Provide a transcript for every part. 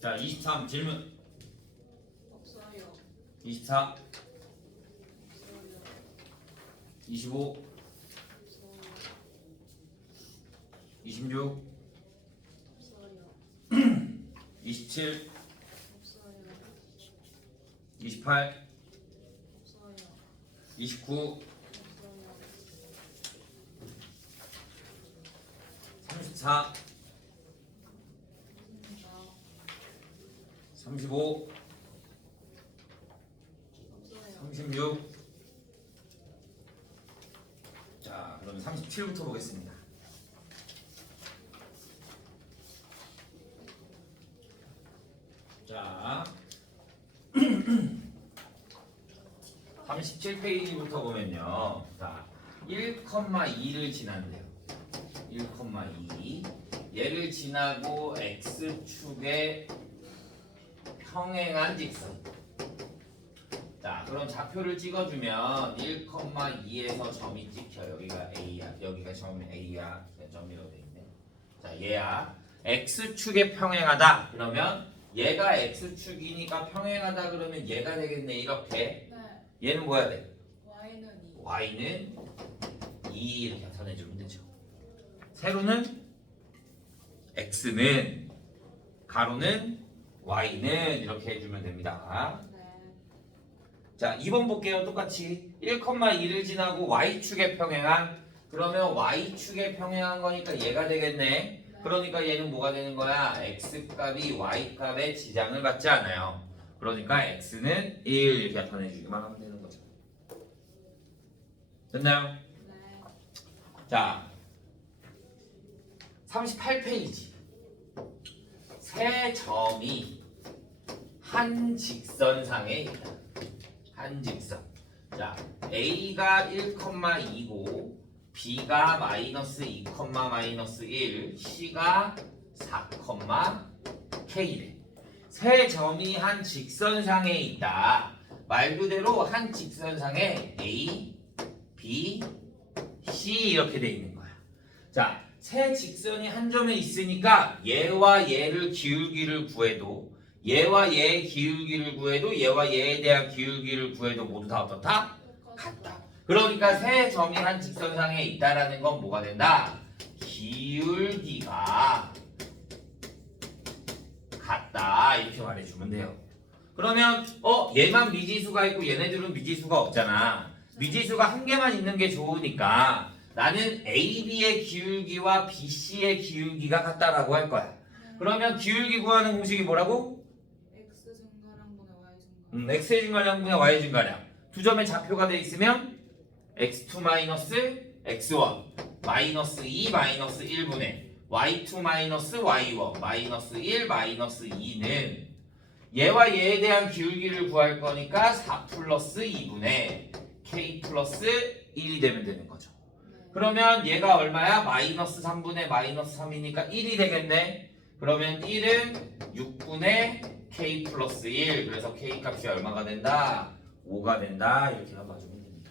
자, 23 질문. 없어요. 24, 없어요. 25, 없어요. 26, 없어요. 27, 없어요. 28, 없어요. 29, 없어요. 34, 35, 없어요. 36. 자, 그럼 37부터 보겠습니다. 자, 37페이지부터 보면요. 자, 1,2를 지난대요. 1,2. 얘를 지나고 x축에 평행한 직선. 자, 그럼 좌표를 찍어주면 1,2에서 점이 찍혀. 여기가 A야. 여기가 점이 A야. 점이라고 돼 있네. 자, 얘야. x축에 평행하다. 그러면 얘가 x축이니까 평행하다 그러면 얘가 되겠네. 이렇게. 네. 얘는 뭐야 돼? Y는 2. y는 2 이렇게 나타내주면 되죠. 세로는 x는, 가로는 y는 이렇게 해주면 됩니다. 네. 자, 2번 볼게요. 똑같이 1,2를 지나고 y축에 평행한. 그러면 y축에 평행한 거니까 얘가 되겠네. 그러니까 얘는 뭐가 되는 거야? x값이 y값의 지장을 받지 않아요. 그러니까 x는 1 이렇게 나타내주기만 하면 되는 거죠. 됐나요? 네. 자, 38페이지. 세 점이 한 직선상에 있다. 한 직선. 자, A가 1,2고 B가 마이너스 2, 마이너스 1, C가 4, K래. 세 점이 한 직선상에 있다. 말 그대로 한 직선상에 A, B, C 이렇게 돼 있는 거야. 자, 세 직선이 한 점에 있으니까 얘와 얘를 기울기를 구해도, 얘와 얘의 기울기를 구해도, 얘와 얘에 대한 기울기를 구해도 모두 다 어떻다? 같다. 그러니까 세 점이 한 직선상에 있다라는 건 뭐가 된다? 기울기가 같다 이렇게 말해주면 돼요. 그러면 얘만 미지수가 있고 얘네들은 미지수가 없잖아. 미지수가 한 개만 있는 게 좋으니까 나는 AB의 기울기와 BC의 기울기가 같다라고 할 거야. 그러면 기울기 구하는 공식이 뭐라고? X 증가량분의 Y 증가량. X의 증가량분의 Y의 증가량. 두 점의 좌표가 돼 있으면 x2 마이너스 x1 마이너스 2 마이너스 1분의 y2 마이너스 y1 마이너스 1 마이너스 2는 얘와 얘에 대한 기울기를 구할 거니까 4 플러스 2분의 k 플러스 1이 되면 되는 거죠. 그러면 얘가 얼마야? 마이너스 3분의 마이너스 3이니까 1이 되겠네. 그러면 1은 6분의 k 플러스 1. 그래서 k 값이 얼마가 된다? 5가 된다. 이렇게만 봐주면 됩니다.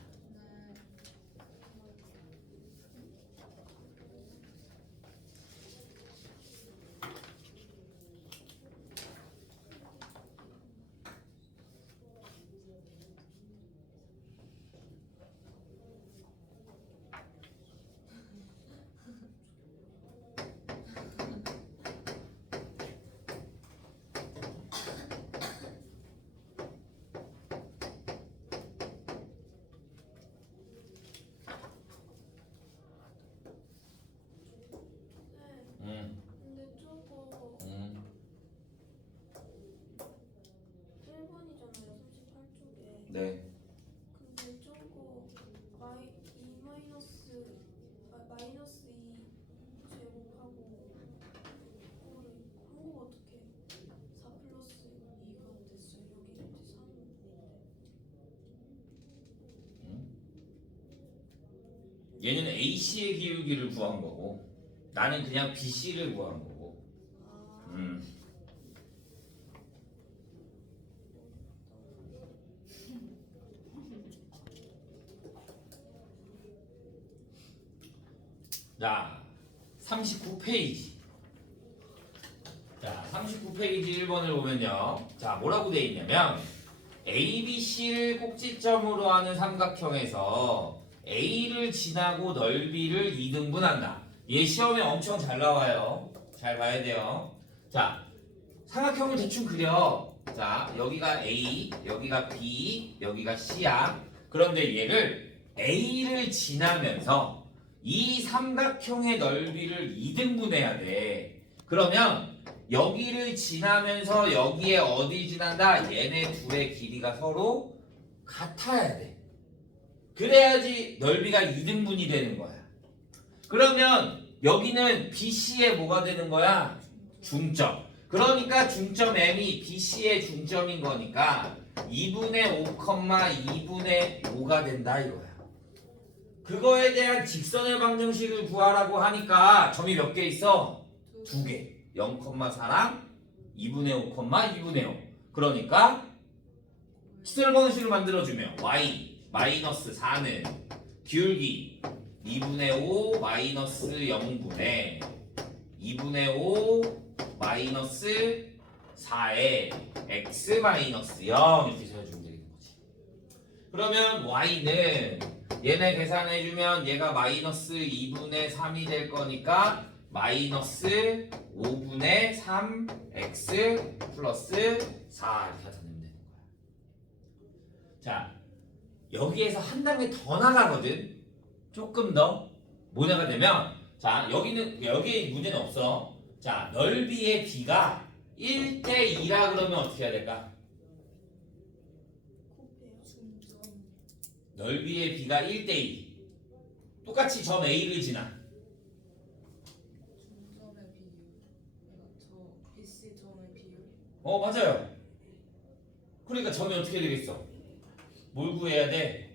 근데 저거 1번이잖아요. 38쪽에. 네. 근데 저거 마이너스 2 제곱하고 그거 어떻게 4 플러스 2가 됐어요? 여기 이제 3인데. 얘는 AC의 기울기를 구한 거고 나는 그냥 BC를 구한 거고. 자, 39페이지. 자, 39페이지 1번을 보면요. 자, 뭐라고 돼 있냐면 ABC를 꼭지점으로 하는 삼각형에서 A를 지나고 넓이를 2등분한다. 얘 시험에 엄청 잘 나와요. 잘 봐야 돼요. 자, 삼각형을 대충 그려. 자, 여기가 A, 여기가 B, 여기가 C야. 그런데 얘를 A를 지나면서 이 삼각형의 넓이를 2등분해야 돼. 그러면 여기를 지나면서 여기에 어디 지난다? 얘네 둘의 길이가 서로 같아야 돼. 그래야지 넓이가 2등분이 되는 거야. 그러면 여기는 BC의 뭐가 되는 거야? 중점. 그러니까 중점 M이 BC의 중점인 거니까 2분의 5, 2분의 5가 된다 이거야. 그거에 대한 직선의 방정식을 구하라고 하니까 점이 몇 개 있어? 2개. 0,4랑 2분의 5, 2분의 5. 그러니까 직선의 방정식을 만들어주면 y 마이너스 4는 기울기 2분의 5 마이너스 0분의 2분의 5 마이너스 4에 x 마이너스 0 이렇게 세워주면 되는 거지. 그러면 y는 얘네 계산해주면 얘가 마이너스 2분의 3이 될 거니까 마이너스 5분의 3 x 플러스 4 이렇게 찾아내면 되는 거야. 자, 여기에서 한 단계 더 나가거든. 조금 더 뭐냐가 되면 자, 여기에 문제는 없어. 자, 넓이의 b가 1대2라 그러면 어떻게 해야 될까? 곱해요. 중점. 넓이의 b가 1대2. 똑같이 점 A를 지나. 중점의 비율. 그러니까 저 BC 점의 비율. 맞아요. 그러니까 점이 어떻게 되겠어? 뭘 구해야 돼?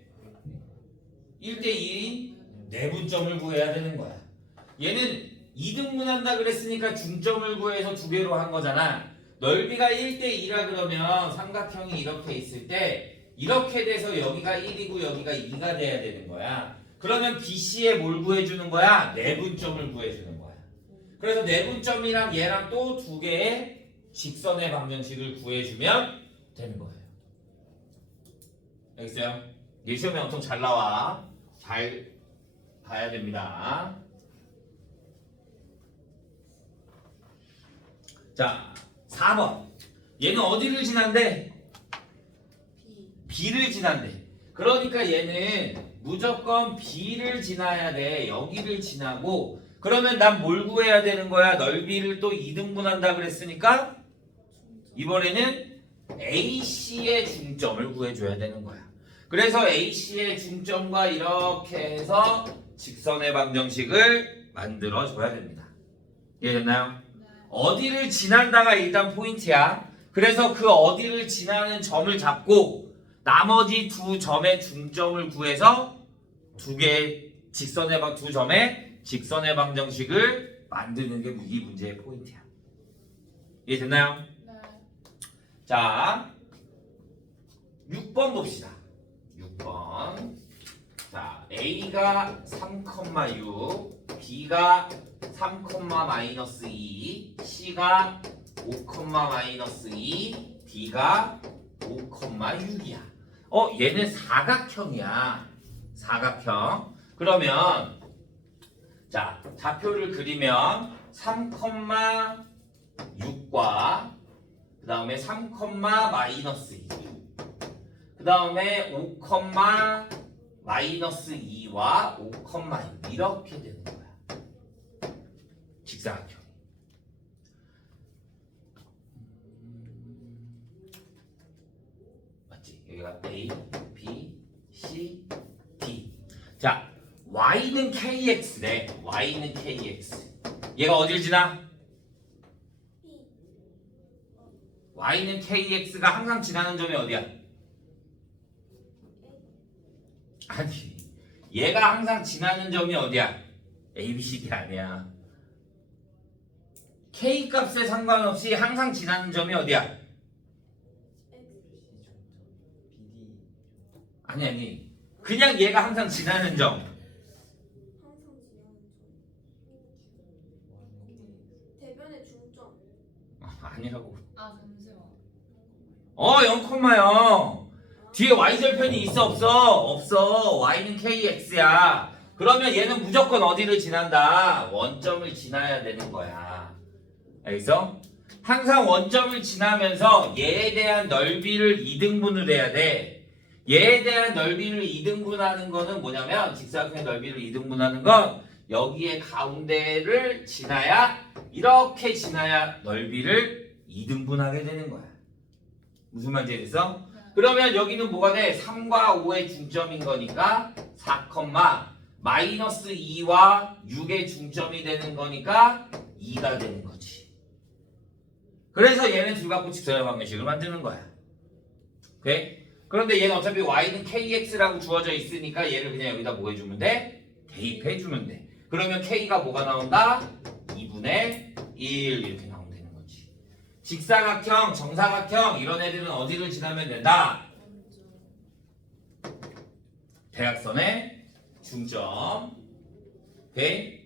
1대2인 내분점을 구해야 되는 거야. 얘는 2등분한다 그랬으니까 중점을 구해서 두 개로 한 거잖아. 넓이가 1대2라 그러면 삼각형이 이렇게 있을 때 이렇게 돼서 여기가 1이고 여기가 2가 돼야 되는 거야. 그러면 BC에 뭘 구해주는 거야? 내분점을 구해주는 거야. 그래서 내분점이랑 얘랑 또 두 개의 직선의 방정식을 구해주면 되는 거예요. 알겠어요? 이 시험에 엄청 잘 나와. 잘 봐야 됩니다. 자, 4번. 얘는 어디를 지난대? B. B를 지난대. 그러니까 얘는 무조건 B를 지나야 돼. 여기를 지나고. 그러면 난 뭘 구해야 되는 거야? 넓이를 또 2등분한다 그랬으니까 이번에는 AC의 중점을 구해줘야 되는 거야. 그래서 AC의 중점과 이렇게 해서 직선의 방정식을 만들어줘야 됩니다. 이해됐나요? 네. 어디를 지난다가 일단 포인트야. 그래서 그 어디를 지나는 점을 잡고 나머지 두 점의 중점을 구해서 두 점의 직선의 방정식을 만드는 게 이 문제의 포인트야. 이해됐나요? 네. 자, 6번 봅시다. 6번. 자, A가 3,6, B가 3,-2, C가 5,-2, D가 5,6이야. 얘는 사각형이야. 사각형. 그러면 자, 좌표를 그리면 3,6과 그 다음에 3,-2, 그 다음에 5,-2와 5,6 이렇게 되는 거야. 직사각형. 맞지? 여기가 A, B, C, D. 자, Y는 KX네. Y는 KX. 얘가 어딜 지나? B. Y는 KX가 항상 지나는 점이 어디야? 아니, 얘가 항상 지나는 점이 어디야? A, B, C, D 아니야. K 값에 상관없이 항상 지나는 점이 어디야? 아니. 그냥 얘가 항상 지나는 점. 항상 지나는 점. 아니라고. 아 잠시만. 0,0. 뒤에 y절편이 있어 없어? 없어. y는 kx야. 그러면 얘는 무조건 어디를 지난다? 원점을 지나야 되는 거야. 알겠어? 항상 원점을 지나면서 얘에 대한 넓이를 2등분을 해야 돼. 얘에 대한 넓이를 2등분하는 거는 뭐냐면 직사각형의 넓이를 2등분하는 건 여기에 가운데를 지나야 이렇게 지나야 넓이를 2등분하게 되는 거야. 무슨 말인지 알겠어? 그러면 여기는 뭐가 돼? 3과 5의 중점인 거니까 4, 마이너스 2와 6의 중점이 되는 거니까 2가 되는 거지. 그래서 얘는 둘 갖고 직선의 방정식을 만드는 거야. 오케이? 그런데 얘는 어차피 y는 kx라고 주어져 있으니까 얘를 그냥 여기다 뭐 해주면 돼? 대입해주면 돼. 그러면 k가 뭐가 나온다? 2분의 1 이렇게 나오면 되는 거지. 직사각형, 정사각형 이런 애들은 어디를 지나면 된다? 대각선의 중점. 오케이?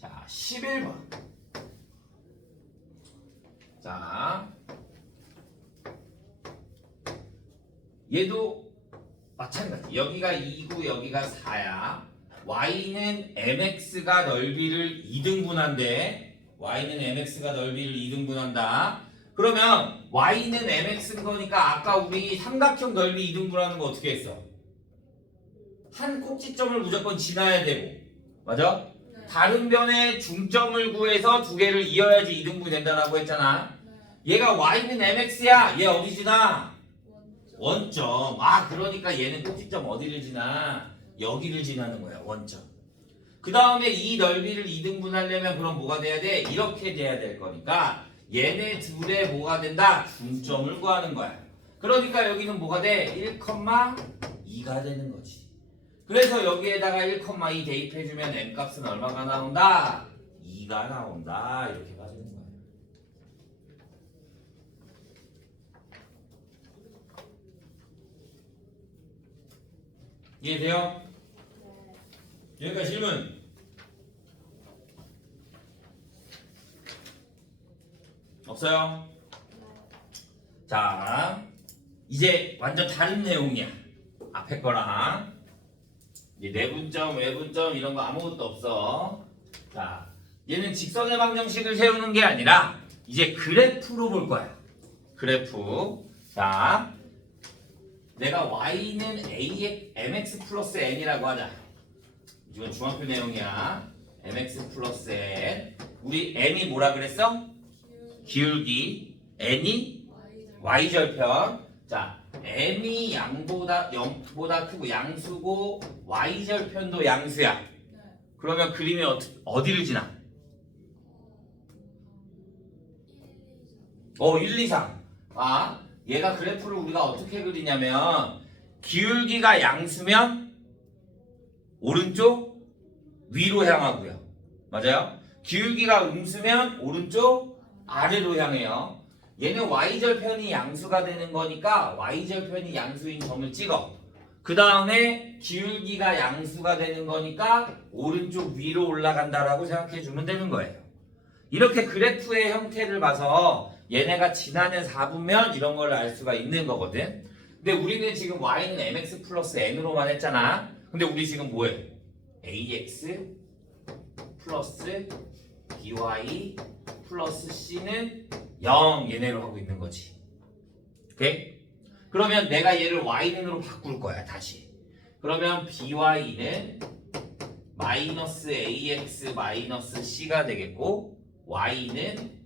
자, 11번. 자, 얘도 마찬가지. 여기가 2고 여기가 4야. y는 mx가 넓이를 2등분한대. y는 mx가 넓이를 2등분한다. 그러면 y는 mx인 거니까 아까 우리 삼각형 넓이 2등분하는 거 어떻게 했어? 한 꼭지점을 무조건 지나야 되고. 맞아? 네. 다른 변의 중점을 구해서 두 개를 이어야지 2등분 된다라고 했잖아. 네. 얘가 y는 mx야. 얘 어디 지나? 원점. 원점. 아, 그러니까 얘는 꼭지점 어디를 지나? 여기를 지나는 거야. 원점. 그 다음에 이 넓이를 2등분 하려면 그럼 뭐가 돼야 돼? 이렇게 돼야 될 거니까 얘네 둘의 뭐가 된다? 중점을 구하는 거야. 그러니까 여기는 뭐가 돼? 1,2가 되는 거지. 그래서 여기에다가 1,2 대입해주면 m값은 얼마가 나온다? 2가 나온다. 이렇게 가지는 거야. 이해돼요? 여기까지 질문. 없어요? 자, 이제 완전 다른 내용이야. 앞에 거랑. 이제 내분점, 외분점 이런 거 아무것도 없어. 자, 얘는 직선의 방정식을 세우는 게 아니라 이제 그래프로 볼 거야. 그래프. 자, 내가 y는 mx 플러스 n이라고 하자. 이건 중학교 내용이야. mx 플러스 n. 우리 m이 뭐라 그랬어? 기울기. n이 y절편. 자, m이 양보다 0보다 크고 양수고 y절편도 양수야. 네. 그러면 그림이 어디를 지나? 1, 2, 3. 아, 얘가 그래프를 우리가 어떻게 그리냐면 기울기가 양수면 오른쪽 위로 향하고요. 맞아요? 기울기가 음수면 오른쪽 아래로 향해요. 얘는 y절편이 양수가 되는 거니까 y절편이 양수인 점을 찍어. 그 다음에 기울기가 양수가 되는 거니까 오른쪽 위로 올라간다라고 생각해 주면 되는 거예요. 이렇게 그래프의 형태를 봐서 얘네가 지나는 4분면 이런 걸 알 수가 있는 거거든. 근데 우리는 지금 y는 mx 플러스 n으로만 했잖아. 근데 우리 지금 뭐해? ax 플러스 by 플러스 c는 0 얘네로 하고 있는 거지. 오케이? 그러면 내가 얘를 y는으로 바꿀 거야. 다시. 그러면 by는 마이너스 ax 마이너스 c가 되겠고 y는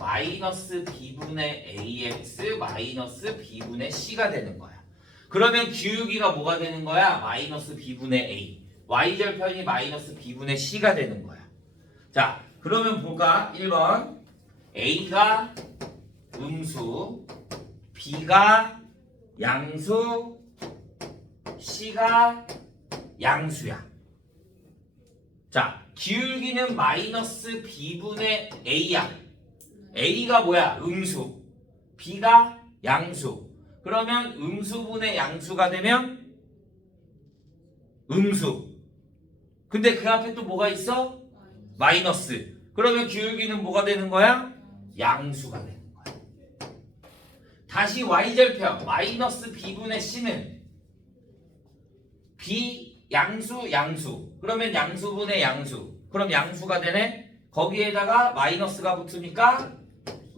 마이너스 b분의 ax 마이너스 b분의 c가 되는 거야. 그러면 기울기가 뭐가 되는 거야? 마이너스 b분의 a. y절편이 마이너스 b분의 c가 되는 거야. 자, 그러면 볼까? 1번 a가 음수, b가 양수, c가 양수야. 자, 기울기는 마이너스 b분의 a야. a가 뭐야? 음수. b가 양수. 그러면 음수분의 양수가 되면 음수. 근데 그 앞에 또 뭐가 있어? 마이너스. 그러면 기울기는 뭐가 되는 거야? 양수가 되는 거야. 다시 y절편 마이너스 b분의 c는 b 양수 양수. 그러면 양수분의 양수. 그럼 양수가 되네. 거기에다가 마이너스가 붙으니까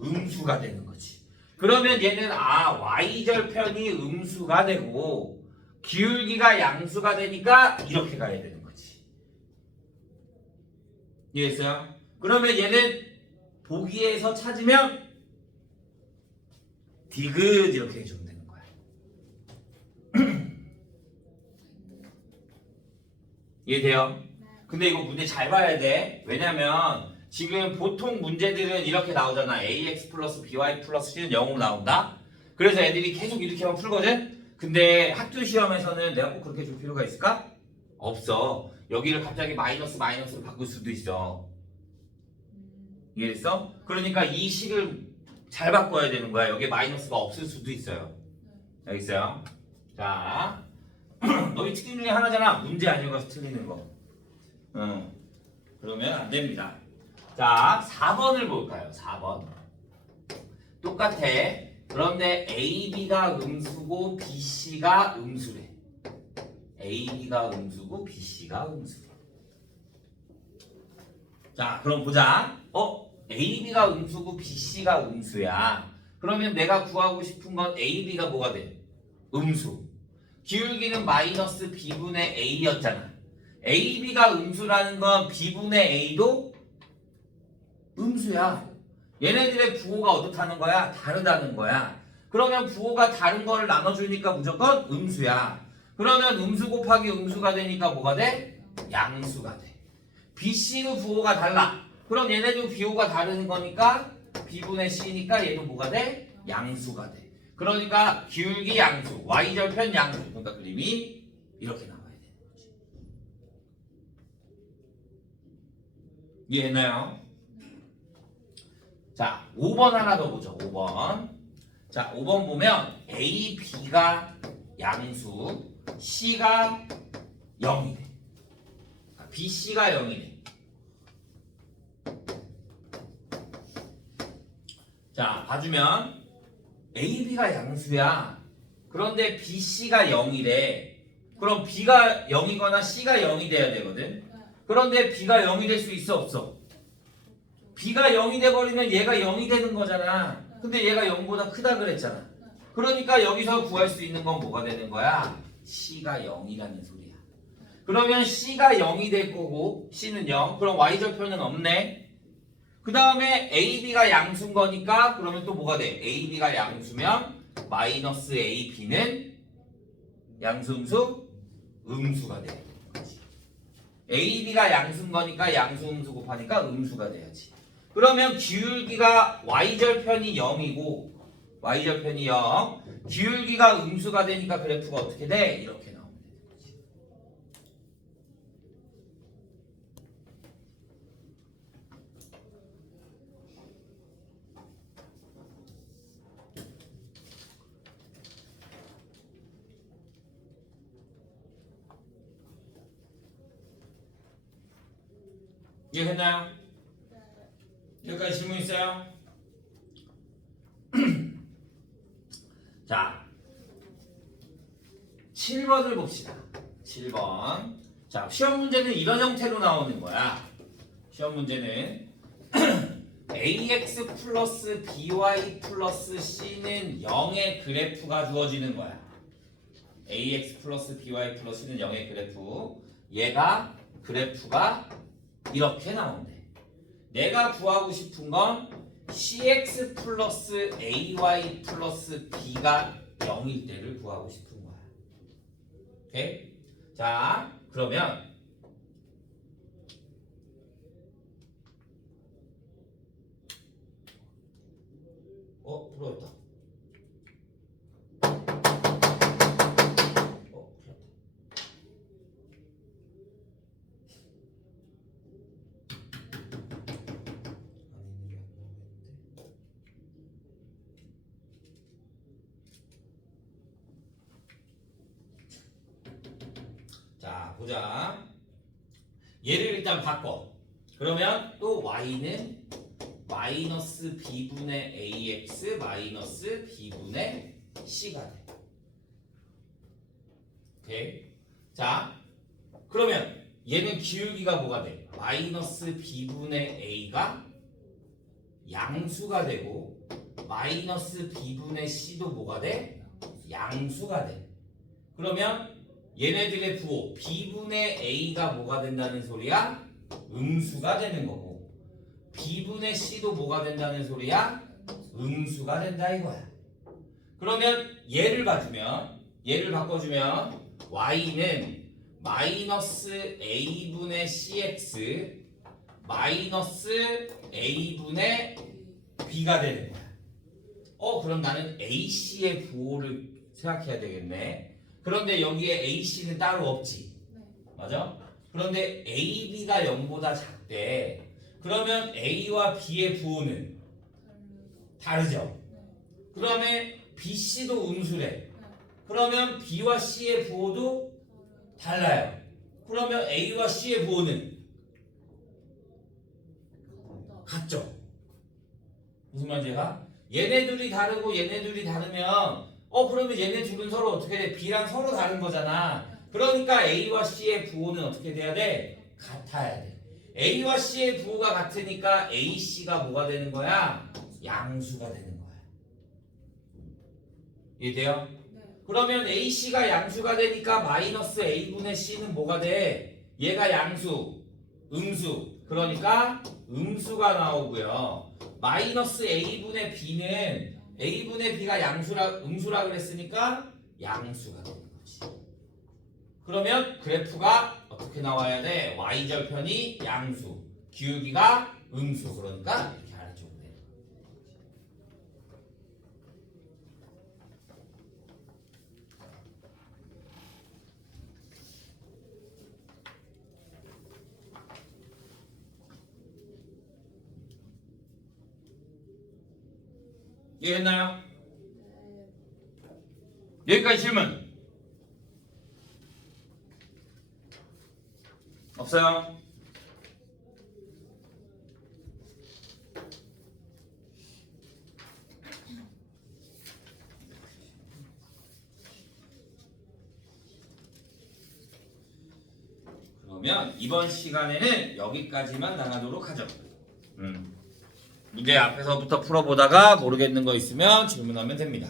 음수가 되는 거지. 그러면 얘는 y절편이 음수가 되고 기울기가 양수가 되니까 이렇게 가야 되는 거지. 이해했어요? 그러면 얘는 보기에서 찾으면 디귿 이렇게 해주면 되는 거야. 이해돼요? 근데 이거 문제 잘 봐야 돼. 왜냐면 지금 보통 문제들은 이렇게 나오잖아. ax 플러스 by 플러스 c는 0으로 나온다. 그래서 애들이 계속 이렇게만 풀거든. 근데 학교 시험에서는 내가 꼭 그렇게 줄 필요가 있을까? 없어. 여기를 갑자기 마이너스로 바꿀 수도 있어. 이해됐어? 그러니까 이 식을 잘 바꿔야 되는 거야. 여기에 마이너스가 없을 수도 있어요. 알겠어요? 자, 너희 특징 중에 하나잖아. 문제 아니어서 틀리는 거. 그러면 안 됩니다. 자, 4번을 볼까요? 4번. 똑같아. 그런데 AB가 음수고 BC가 음수래. AB가 음수고 BC가 음수래. 자, 그럼 보자. AB가 음수고 BC가 음수야. 그러면 내가 구하고 싶은 건 AB가 뭐가 돼? 음수. 기울기는 마이너스 B분의 A였잖아. AB가 음수라는 건 B분의 A도 음수야. 얘네들의 부호가 어떻다는 거야? 다르다는 거야. 그러면 부호가 다른 거를 나눠주니까 무조건 음수야. 그러면 음수 곱하기 음수가 되니까 뭐가 돼? 양수가 돼. BC도 부호가 달라. 그럼 얘네도 비호가 다른 거니까 B분의 C니까 얘도 뭐가 돼? 양수가 돼. 그러니까 기울기 양수, y절편 양수. 그러니까 그림이 이렇게 나와야 되는 거지. 이해했나요? 자, 5번 하나 더 보죠. 5번. 자, 5번 보면 A, B가 양수, C가 0이래. B, C가 0이래. 자, 봐주면 A, B가 양수야. 그런데 B, C가 0이래. 그럼 B가 0이거나 C가 0이 돼야 되거든. 그런데 B가 0이 될 수 있어 없어? B가 0이 돼버리면 얘가 0이 되는 거잖아. 근데 얘가 0보다 크다 그랬잖아. 그러니까 여기서 구할 수 있는 건 뭐가 되는 거야? C가 0이라는 소리야. 그러면 C가 0이 될 거고 C는 0. 그럼 Y절편은 없네. 그 다음에 AB가 양수인 거니까 그러면 또 뭐가 돼? AB가 양수면 마이너스 AB는 양수 음수? 음수가 돼. AB가 양수인 거니까 양수 음수 곱하니까 음수가 돼야지. 그러면 기울기가 Y절편이 0이고 Y절편이 0 기울기가 음수가 되니까 그래프가 어떻게 돼? 이렇게 나오면 되는 거지. 이해했나요? 여기까지 질문 있어요? 자, 7번을 봅시다. 7번. 자, 시험 문제는 이런 형태로 나오는 거야. 시험 문제는 ax 플러스 by 플러스 c는 0의 그래프가 주어지는 거야. ax 플러스 by 플러스 c는 0의 그래프. 얘가 그래프가 이렇게 나온대. 내가 구하고 싶은 건 cx 플러스 ay 플러스 b가 0일 때를 구하고 싶은 거야. 오케이? 자, 그러면 들어왔다. 자, 보자. 얘를 일단 바꿔. 그러면 또 y는 마이너스 b분의 ax 마이너스 b분의 c가 돼. 오케이. 자, 그러면 얘는 기울기가 뭐가 돼? 마이너스 b분의 a가 양수가 되고 마이너스 b분의 c도 뭐가 돼? 양수가 돼. 그러면 얘네들의 부호 b분의 a가 뭐가 된다는 소리야? 음수가 되는 거고 b분의 c도 뭐가 된다는 소리야? 음수가 된다 이거야. 그러면 얘를 바꿔주면 y는 마이너스 a분의 cx 마이너스 a분의 b가 되는 거야. 그럼 나는 ac의 부호를 생각해야 되겠네. 그런데 여기에 ac는 따로 없지. 네. 맞아? 그런데 ab가 0보다 작대. 그러면 a와 b의 부호는 다르죠. 그 다음에 bc도 음수래. 그러면 b와 c의 부호도 달라요. 그러면 a와 c의 부호는 같죠. 무슨 말인지 제가? 얘네들이 다르고 얘네들이 다르면 그러면 얘네 둘은 서로 어떻게 돼? b랑 서로 다른 거잖아. 그러니까 a와 c의 부호는 어떻게 돼야 돼? 같아야 돼. a와 c의 부호가 같으니까 ac가 뭐가 되는 거야? 양수가 되는 거야. 이해돼요? 네. 그러면 ac가 양수가 되니까 마이너스 a분의 c는 뭐가 돼? 얘가 양수, 음수. 그러니까 음수가 나오고요. 마이너스 a분의 b는 a분의 b가 음수라 그랬으니까 양수가 되는 거지. 그러면 그래프가 어떻게 나와야 돼? y절편이 양수, 기울기가 음수. 그러니까 이렇게 아래쪽으로 돼. 이해했나요? 여기까지 질문 없어요? 그러면 이번 시간에는 여기까지만 나가도록 하죠. 문제 앞에서부터 풀어보다가 모르겠는 거 있으면 질문하면 됩니다.